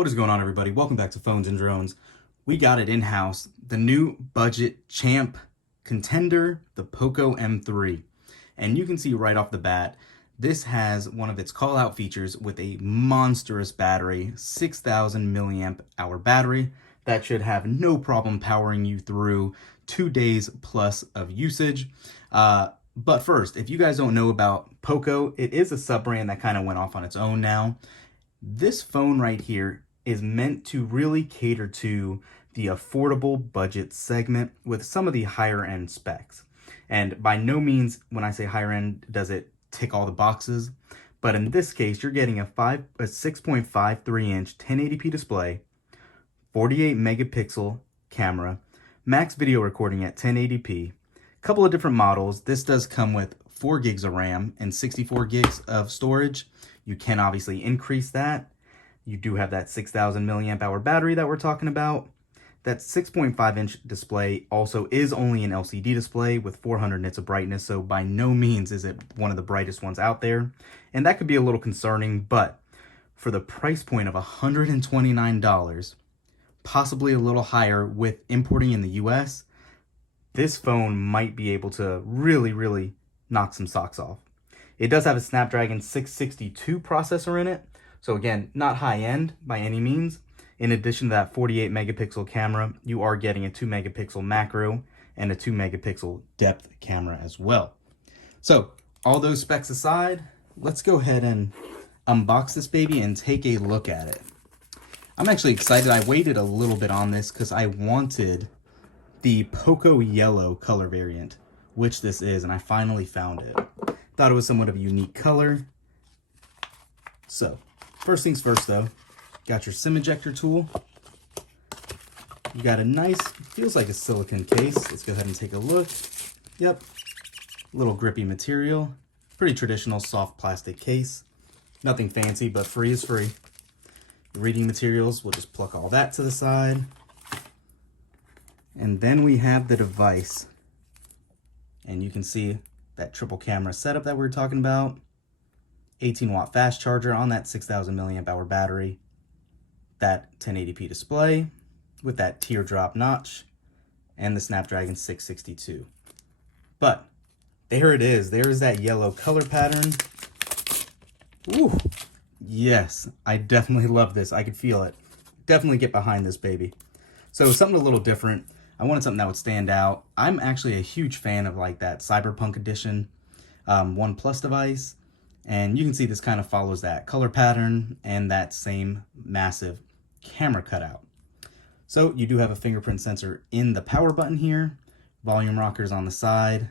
What is going on, everybody? Welcome back to Phones and Drones. We got it in-house, the new budget champ contender, the Poco M3. And you can see right off the bat, this has one of its call-out features with a monstrous battery, 6,000 milliamp hour battery that should have no problem powering you through 2 days plus of usage. But first, if you guys don't know about Poco, it is a sub-brand that kind of went off on its own now. This phone right here is meant to really cater to the affordable budget segment with some of the higher end specs. And by no means, when I say higher end, does it tick all the boxes. But in this case, you're getting a 6.53 inch 1080p display, 48 megapixel camera, max video recording at 1080p, a couple of different models. This does come with 4 gigs of RAM and 64 gigs of storage. You can obviously increase that. You do have that 6,000 milliamp hour battery that we're talking about. That 6.5 inch display also is only an LCD display with 400 nits of brightness, so by no means is it one of the brightest ones out there. And that could be a little concerning, but for the price point of $129, possibly a little higher with importing in the US, this phone might be able to really knock some socks off. It does have a Snapdragon 662 processor in it. So again, not high end by any means. In addition to that 48 megapixel camera, you are getting a 2 megapixel macro and a 2 megapixel depth camera as well. So all those specs aside, let's go ahead and unbox this baby and take a look at it. I'm actually excited. I waited a little bit on this because I wanted the Poco yellow color variant, which this is, and I finally found it. Thought it was somewhat of a unique color. So first things first though, got your SIM ejector tool. You got a nice, feels like a silicone case. Let's go ahead and take a look. Yep, little grippy material. Pretty traditional soft plastic case. Nothing fancy, but free is free. The reading materials, we'll just pluck all that to the side. And then we have the device. And you can see that triple camera setup that we were talking about. 18 watt fast charger on that 6,000 milliamp hour battery. That 1080p display with that teardrop notch and the Snapdragon 662. But there it is. There's that yellow color pattern. Ooh, yes, I definitely love this. I could feel it. Definitely get behind this baby. So something a little different. I wanted something that would stand out. I'm actually a huge fan of like that Cyberpunk edition OnePlus device. And you can see this kind of follows that color pattern and that same massive camera cutout. So you do have a fingerprint sensor in the power button here, volume rockers on the side,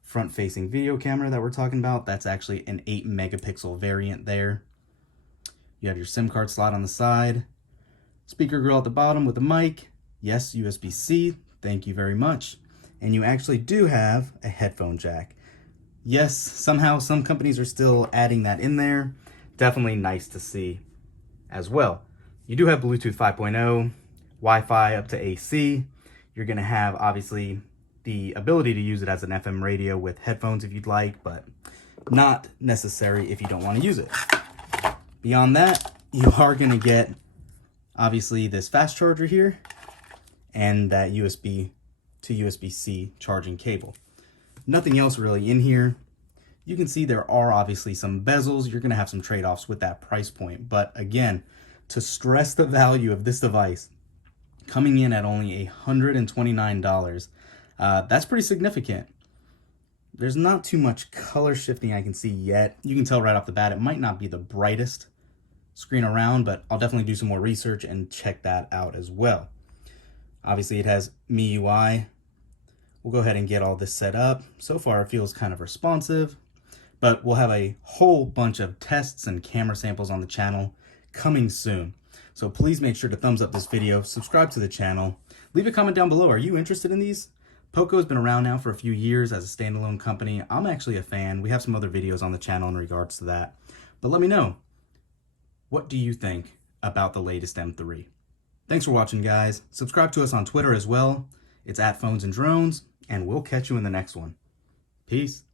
front facing video camera that we're talking about. That's actually an 8 megapixel variant there. You have your SIM card slot on the side, speaker grill at the bottom with a mic. Yes, USB-C, thank you very much. And you actually do have a headphone jack. Yes, somehow some companies are still adding that in there. Definitely nice to see as well. You do have Bluetooth 5.0, Wi-Fi up to AC. You're gonna have obviously the ability to use it as an FM radio with headphones if you'd like, but not necessary if you don't wanna use it. Beyond that, you are gonna get obviously this fast charger here and that USB to USB-C charging cable. Nothing else really in here. You can see there are obviously some bezels. You're going to have some trade-offs with that price point. But again, to stress the value of this device, coming in at only $129, that's pretty significant. There's not too much color shifting I can see yet. You can tell right off the bat it might not be the brightest screen around, but I'll definitely do some more research and check that out as well. Obviously, it has MIUI. We'll go ahead and get all this set up. So far, it feels kind of responsive, but we'll have a whole bunch of tests and camera samples on the channel coming soon. So please make sure to thumbs up this video, subscribe to the channel, leave a comment down below. Are you interested in these? Poco's been around now for a few years as a standalone company. I'm actually a fan. We have some other videos on the channel in regards to that. But let me know, what do you think about the latest M3? Thanks for watching, guys. Subscribe to us on Twitter as well. It's @Phones and Drones, and we'll catch you in the next one. Peace.